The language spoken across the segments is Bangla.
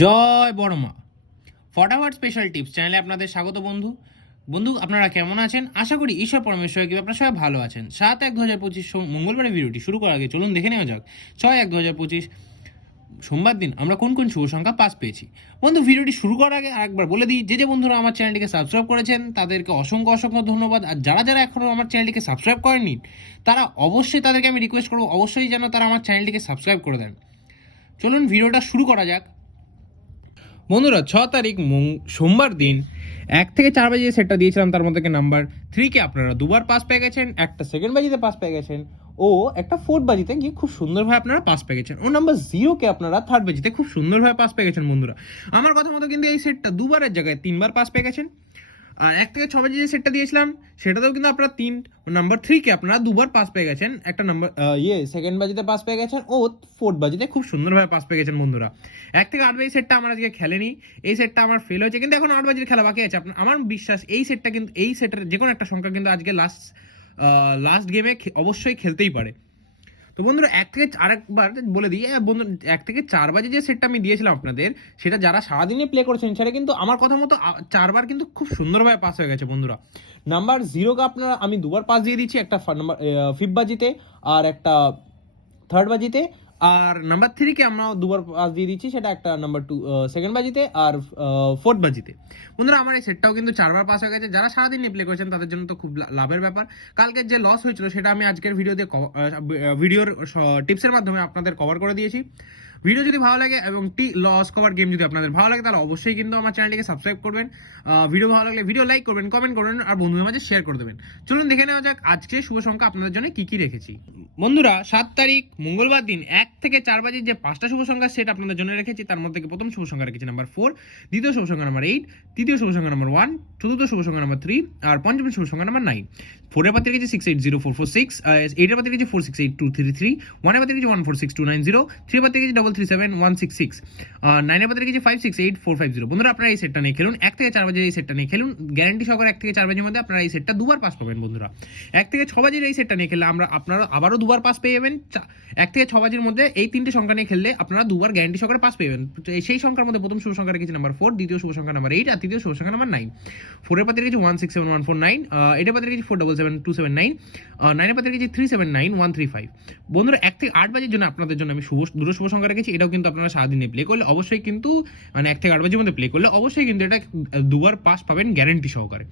জয় বড়মা। ফটাফট স্পেশাল টিপস চ্যানেলে আপনাদের স্বাগত বন্ধু। আপনারা কেমন আছেন? আশা করি ঈশ্বর পরমেশ্বর কি আপনারা সবাই ভালো আছেন। 7/1/2025 মঙ্গলবারের ভিডিওটি শুরু করার আগে চলুন দেখে নেওয়া যাক 6/1/2025 সোমবার দিন আমরা কোন কোন শুভ সংখ্যা পাস পেয়েছি। বন্ধু, ভিডিওটি শুরু করার আগে আরেকবার বলে দিই, যে বন্ধুরা আমার চ্যানেলটিকে সাবস্ক্রাইব করেছেন তাদেরকে অসংখ্য অসংখ্য ধন্যবাদ। আর যারা এখনও আমার চ্যানেলটিকে সাবস্ক্রাইব করেননি তারা অবশ্যই, তাদেরকে আমি রিকোয়েস্ট করবো অবশ্যই যেন তারা আমার চ্যানেলটিকে সাবস্ক্রাইব করে দেন। চলুন ভিডিওটা শুরু করা যাক। বন্ধুরা, 6 তারিখ সোমবার দিন 1 থেকে 4 বাজে যে সেটটা দিয়েছিলাম তার মধ্যে নাম্বার 3কে আপনারা দুবার পাস পেয়ে গেছেন, একটা সেকেন্ড বাজিতে পাস পেয়ে গেছেন ও একটা ফোর্থ বাজিতে গিয়ে খুব সুন্দরভাবে আপনারা পাস পেয়ে গেছেন, ও নাম্বার 0কে আপনারা থার্ড বাজিতে খুব সুন্দরভাবে পাস পেয়ে গেছেন। বন্ধুরা, আমার কথা মতো কিন্তু এই সেটটা দুবারের জায়গায় 3বার পাস পেয়ে গেছেন। আর 1 থেকে 6 বাজে যে সেটটা দিয়েছিলাম সেটাতেও কিন্তু আপনারা নাম্বার 3কে আপনারা দুবার পাস পেয়ে গেছেন, একটা নাম্বার সেকেন্ড বাজিতে পাস পেয়ে গেছেন ও ফোর্থ বাজিতে খুব সুন্দরভাবে পাস পেয়ে গেছেন। বন্ধুরা, 1 থেকে 8 বাজি সেটটা আমার আজকে খেলেনি, এই সেটটা আমার ফেল হয়েছে, কিন্তু এখন 8 বাজির খেলা বাকি আছে। আমার বিশ্বাস এই সেটটা কিন্তু, এই সেটের যে কোনো একটা সংখ্যা কিন্তু আজকে লাস্ট গেমে অবশ্যই খেলতেই পারে। তো বন্ধুরা, আরেকবার বলে দিই বন্ধু, 1 থেকে 4 বাজে যে সেটটা আমি দিয়েছিলাম আপনাদের, সেটা যারা সারাদিনে প্লে করেছেন সেটা কিন্তু আমার কথা মতো 4বার কিন্তু খুব সুন্দরভাবে পাস হয়ে গেছে। বন্ধুরা, নাম্বার 0কে আপনারা আমি দুবার পাস দিয়ে দিচ্ছি, একটা নাম্বার ফিফথ বাজিতে আর একটা থার্ড বাজিতে, আর নাম্বার 3কে আমরা দুবার পাস দিয়ে দিচ্ছি, সেটা একটা নাম্বার 2 সেকেন্ড বাজিতে আর ফোর্থ বাজিতে। বন্ধুরা, আমার এই সেটটাও কিন্তু 4বার পাস হয়ে গেছে। যারা সারাদিন প্লে করেছেন তাদের জন্য তো খুব লাভের ব্যাপার। কালকের যে লস হয়েছিল সেটা আমি আজকের ভিডিওর টিপসের মাধ্যমে আপনাদের কভার করে দিয়েছি। ভিডিও যদি ভালো লাগে এবং লস কভার গেম যদি আপনাদের ভালো লাগে তাহলে অবশ্যই কিন্তু আমার চ্যানেলটিকে সাবস্ক্রাইব করবেন। ভিডিও ভালো লাগলে ভিডিও লাইক করবেন, কমেন্ট করবেন আর বন্ধুদের মাঝে শেয়ার করে দেবেন। চলুন দেখে নেওয়া যাক আজকে শুভ সংখ্যা আপনাদের জন্য কি কি রেখেছি। বন্ধুরা, 7 তারিখ মঙ্গলবার দিন 1 থেকে 4 বাজে যে 5টা শুভ সংখ্যা সেটা আপনাদের জন্য রেখেছি, তার মধ্যে প্রথম শুভ সংখ্যা রেখেছি নাম্বার 4, দ্বিতীয় শুভ সংখ্যা নাম্বার 8, তৃতীয় শুভ সংখ্যা নাম্বার 1, চতুর্থ শুভ সংখ্যা নাম্বার 3 আর পঞ্চম শুভ সংখ্যা নাম্বার 9। 4 এর পাতে রেখেছি 680446, 8 এর পাতে রেখেছি 468233, 1 এর পাতে রেখেছি 146290, 3 এর পাতে রেখেছি 337166, 9 এর পাতে রেখেছি 568450। বন্ধুরা, আপনারা এই সেটটা নিয়ে খেলুন, 1 থেকে 4 বাজে এই সেটটা নিয়ে খেলুন, গ্যারান্টি সহকারে 1 থেকে 4 বাজের মধ্যে আপনারা এই সেটটা দুবার পাস পাবেন। বন্ধুরা, 1 থেকে 6 বাজের এই সেটটা নিয়ে খেললে আপনারা আবারও দুবার পাস পেয়ে যাবেন। 1 থেকে 6 বাজের মধ্যে এই 3টে সংখ্যা নিয়ে খেললে আপনারা দুবার গ্যারান্টি সহকারে পাস পেয়ে যাবেন। সেই সংখ্যার মধ্যে প্রথম শুভ সংখ্যা রেখেছি নাম্বার 4, দ্বিতীয় শুভ সংখ্যা নাম্বার 8 আর তৃতীয় শুভ সংখ্যা নাম্বার 9। 4 এর পাতে রেখেছি 167149, 8 এর পাতে রেখেছি 477279, 9 এর পাতে রেখেছি 379135। বন্ধুরা, 1 থেকে 8 বাজের জন্য আপনাদের জন্য আমি দুটো শুভ সংখ্যা রেখেছি। এটাও কিন্তু আপনারা সারাদিনে প্লে করলে অবশ্যই কিন্তু, মানে 1 থেকে 8 বাজের মধ্যে প্লে করলে অবশ্যই কিন্তু এটা দুবার পাস পাবেন গ্যারান্টি সহকারে।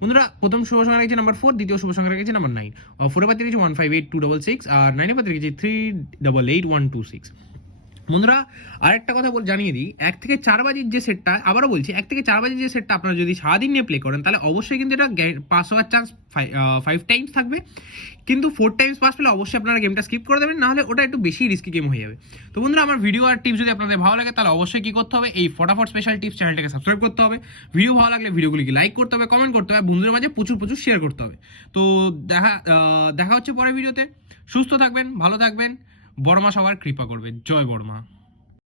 বন্ধুরা, প্রথম শুভ সংখ্যা রেখেছি নাম্বার 4, দ্বিতীয় শুভ সংখ্যা রেখেছি নাম্বার 9, 4 এর পাতে রেখেছি 158266 আর 9 এর পাতে রেখেছি 388126। বন্ধুরা, আরেকটা কথা জানিয়ে দিই, 1 থেকে 4 বাজির যে সেটটা, আবারও বলছি, 1 থেকে 4 বাজির যে সেটটা আপনারা যদি সারাদিন নিয়ে প্লে করেন তাহলে অবশ্যই কিন্তু এটা পাস হওয়ার চান্স 5 টাইমস থাকবে, কিন্তু 4 টাইমস পাস পেলে অবশ্যই আপনারা গেমটা স্কিপ করে দেবেন, নাহলে ওটা একটু বেশি রিস্কি গেম হয়ে যাবে। তো বন্ধুরা, আমার ভিডিও আর টিপস যদি আপনাদের ভালো লাগে তাহলে অবশ্যই কি করতে হবে, এই ফটাফট স্পেশাল টিপস চ্যানেলটাকে সাবস্ক্রাইব করতে হবে, ভিডিও ভালো লাগলে ভিডিওগুলিকে লাইক করতে হবে, কমেন্ট করতে হবে, বন্ধুদের মাঝে প্রচুর প্রচুর শেয়ার করতে হবে। তো দেখা হচ্ছে পরের ভিডিওতে। সুস্থ থাকবেন, ভালো থাকবেন, বড়মা সবার কৃপা করবে। জয় বড়মা।